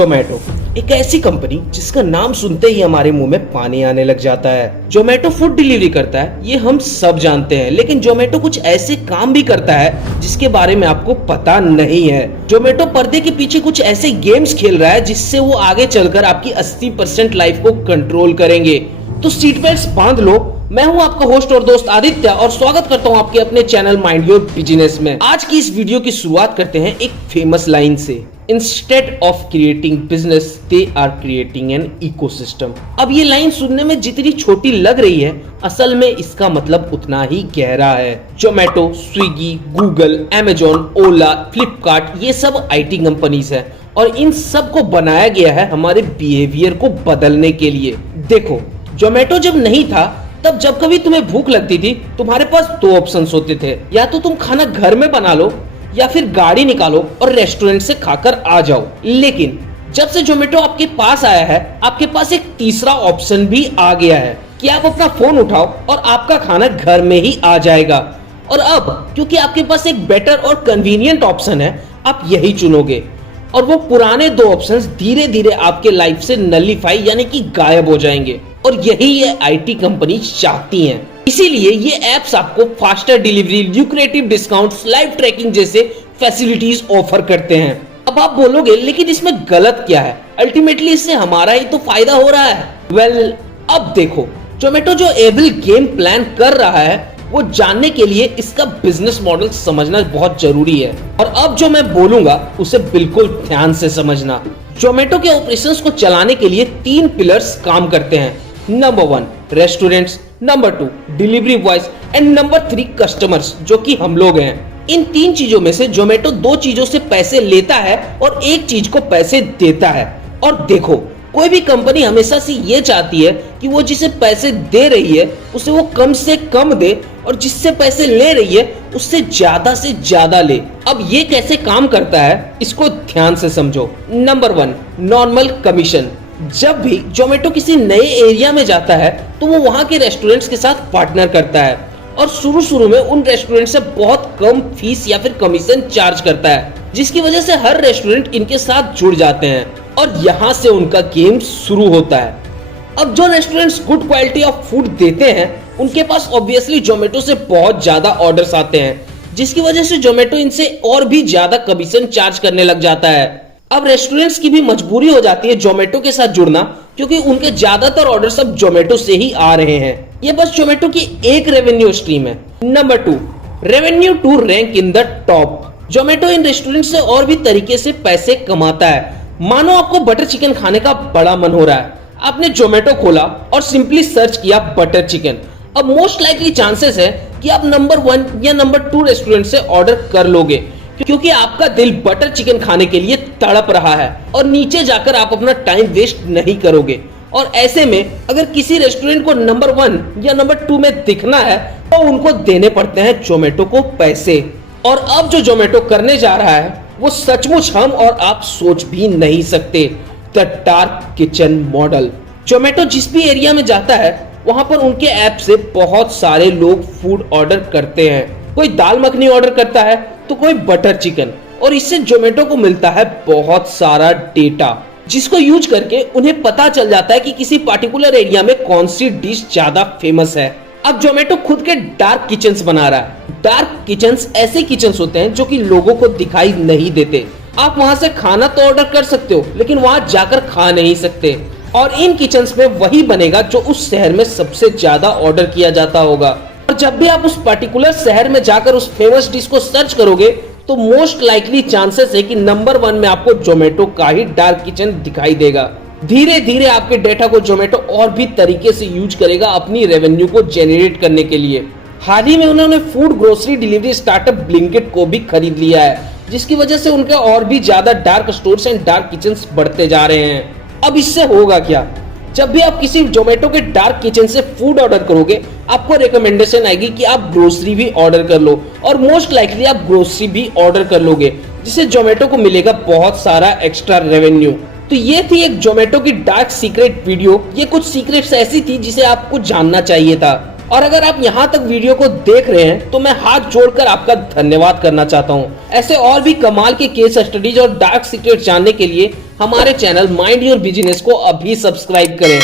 जोमेटो एक ऐसी कंपनी जिसका नाम सुनते ही हमारे मुंह में पानी आने लग जाता है। जोमेटो फूड डिलीवरी करता है, ये हम सब जानते हैं, लेकिन जोमेटो कुछ ऐसे काम भी करता है जिसके बारे में आपको पता नहीं है। जोमेटो पर्दे के पीछे कुछ ऐसे गेम्स खेल रहा है जिससे वो आगे चलकर आपकी 80% लाइफ को कंट्रोल करेंगे। तो सीट बेल्ट्स बांध लो। मैं हूं आपका होस्ट और दोस्त आदित्य और स्वागत करता हूं आपके अपने चैनल माइंड योर बिजनेस में। आज की इस वीडियो की शुरुआत करते हैं एक फेमस लाइन से, instead of creating business they are creating an ecosystem. अब ये लाइन सुनने में जितनी छोटी लग रही है, असल में इसका मतलब उतना ही गहरा है। जोमेटो, स्विगी, गूगल, अमेजॉन, ओला, फ्लिपकार्ट, ये सब आईटी कंपनीज है और इन सब को बनाया गया है हमारे बिहेवियर को बदलने के लिए। देखो, जोमेटो जब नहीं था तब जब कभी तुम्हें भूख लगती थी, तुम्हारे पास दो ऑप्शंस होते थे, या तो तुम खाना घर में बना लो या फिर गाड़ी निकालो और रेस्टोरेंट से खाकर आ जाओ। लेकिन जब से जोमेटो आपके पास आया है, आपके पास एक तीसरा ऑप्शन भी आ गया है कि आप अपना फोन उठाओ और आपका खाना घर में ही आ जाएगा। और अब क्योंकि आपके पास एक बेटर और कन्वीनियंट ऑप्शन है, आप यही चुनोगे और वो पुराने दो ऑप्शंस धीरे धीरे आपके लाइफ से नलीफाई यानी कि गायब हो जाएंगे। और यही ये आईटी कंपनी चाहती हैं। इसीलिए ये एप्स आपको faster delivery, lucrative discounts, live tracking जैसे फैसिलिटीज ऑफर करते हैं। अब आप बोलोगे, लेकिन इसमें गलत क्या है? अल्टीमेटली इससे हमारा ही तो फायदा हो रहा है। वेल, अब देखो, जोमेटो जो एविल गेम प्लान कर रहा है वो जानने के लिए इसका बिजनेस मॉडल समझना बहुत जरूरी है। और अब जो मैं बोलूंगा उसे बिल्कुल ध्यान से समझना। जोमेटो के ऑपरेशंस को चलाने के लिए तीन पिलर्स काम करते हैं। Number 1 restaurants, number 2 delivery boys and number 3 customers, जो कि हम लोग हैं। इन तीन चीजों में से जोमेटो दो चीजों से पैसे लेता है और एक चीज को पैसे देता है। और देखो, कोई भी कंपनी हमेशा से ये चाहती है कि वो जिसे पैसे दे रही है उसे वो कम से कम दे और जिससे पैसे ले रही है उससे ज्यादा ले। अब ये कैसे काम करता है, इसको ध्यान से समझो। Number 1 normal commission. जब भी जोमेटो किसी नए एरिया में जाता है तो वो वहां के रेस्टोरेंट्स के साथ पार्टनर करता है और शुरू में उन रेस्टोरेंट से बहुत कम फीस या फिर कमीशन चार्ज करता है, जिसकी वजह से हर रेस्टोरेंट इनके साथ जुड़ जाते हैं और यहाँ से उनका गेम शुरू होता है। अब जो restaurants good quality of food देते हैं उनके पास ऑब्वियसली जोमेटो से बहुत ज्यादा ऑर्डर्स आते हैं, जिसकी वजह से जोमेटो इनसे और भी ज्यादा कमीशन चार्ज करने लग जाता है। अब रेस्टोरेंट्स की भी मजबूरी हो जाती है जोमेटो के साथ जुड़ना, क्योंकि उनके ज्यादातर ऑर्डर्स अब जोमेटो से ही आ रहे हैं। ये बस जोमेटो की एक रेवेन्यू स्ट्रीम है। Number 2 revenue to rank in the top. Zomato इन रेस्टोरेंट से और भी तरीके से पैसे कमाता है। मानो आपको बटर चिकन खाने का बड़ा मन हो रहा है, आपने जोमेटो खोला और सिंपली सर्च किया बटर चिकन। अब मोस्ट लाइकली चांसेस है कि आप नंबर 1 या नंबर 2 रेस्टोरेंट से ऑर्डर कर लोगे, क्योंकि आपका दिल बटर चिकन खाने के लिए तड़प रहा है और नीचे जाकर आप अपना टाइम वेस्ट नहीं करोगे। और ऐसे में अगर किसी रेस्टोरेंट को नंबर 1 या नंबर 2 में दिखना है तो उनको देने पड़ते हैं जोमेटो को पैसे। और अब जो जोमेटो करने जा रहा है वो सचमुच हम और आप सोच भी नहीं सकते। The dark kitchen model. Zomato जिस भी एरिया में जाता है वहां पर उनके ऐप से बहुत सारे लोग फूड ऑर्डर करते हैं। कोई दाल मखनी ऑर्डर करता है तो कोई बटर चिकन, और इससे जोमेटो को मिलता है बहुत सारा डेटा, जिसको यूज करके उन्हें पता चल जाता है कि किसी पार्टिकुलर एरिया में कौन सी डिश ज्यादा फेमस है। अब जोमेटो खुद के डार्क किचन्स बना रहा है। डार्क किचन्स ऐसे किचन्स होते हैं जो कि लोगों को दिखाई नहीं देते। आप वहां से खाना तो ऑर्डर कर सकते हो, लेकिन वहां जाकर खा नहीं सकते। और इन किचन्स में वही बनेगा जो उस शहर में सबसे ज्यादा ऑर्डर किया जाता होगा। और जब भी आप उस पर्टिकुलर शहर में जाकर उस फेमस डिश को सर्च करोगे तो मोस्ट लाइकली चांसेस है कि नंबर 1 में आपको जोमेटो का ही डार्क किचन दिखाई देगा। धीरे धीरे आपके डेटा को जोमेटो और भी तरीके से यूज करेगा अपनी रेवेन्यू को जेनरेट करने के लिए। हाल ही में उन्होंने food grocery delivery startup Blinkit को भी खरीद लिया है, जिसकी वजह से उनके और भी ज्यादा dark stores and dark kitchens बढ़ते जा रहे हैं। अब इससे होगा क्या? जब भी आप किसी जोमेटो के डार्क किचन से फूड ऑर्डर करोगे, आपको रिकमेंडेशन आएगी कि आप ग्रोसरी भी ऑर्डर कर लो, और मोस्ट लाइकली आप ग्रोसरी भी ऑर्डर कर लोगे, जिससे जोमेटो को मिलेगा बहुत सारा एक्स्ट्रा रेवेन्यू। तो ये थी एक जोमेटो की डार्क सीक्रेट वीडियो। ये कुछ सीक्रेट्स ऐसी थी जिसे आपको जानना चाहिए था। और अगर आप यहाँ तक वीडियो को देख रहे हैं तो मैं हाथ जोड़कर आपका धन्यवाद करना चाहता हूँ। ऐसे और भी कमाल के केस स्टडीज और डार्क सीक्रेट जानने के लिए हमारे चैनल माइंड योर बिजनेस को अभी सब्सक्राइब करें।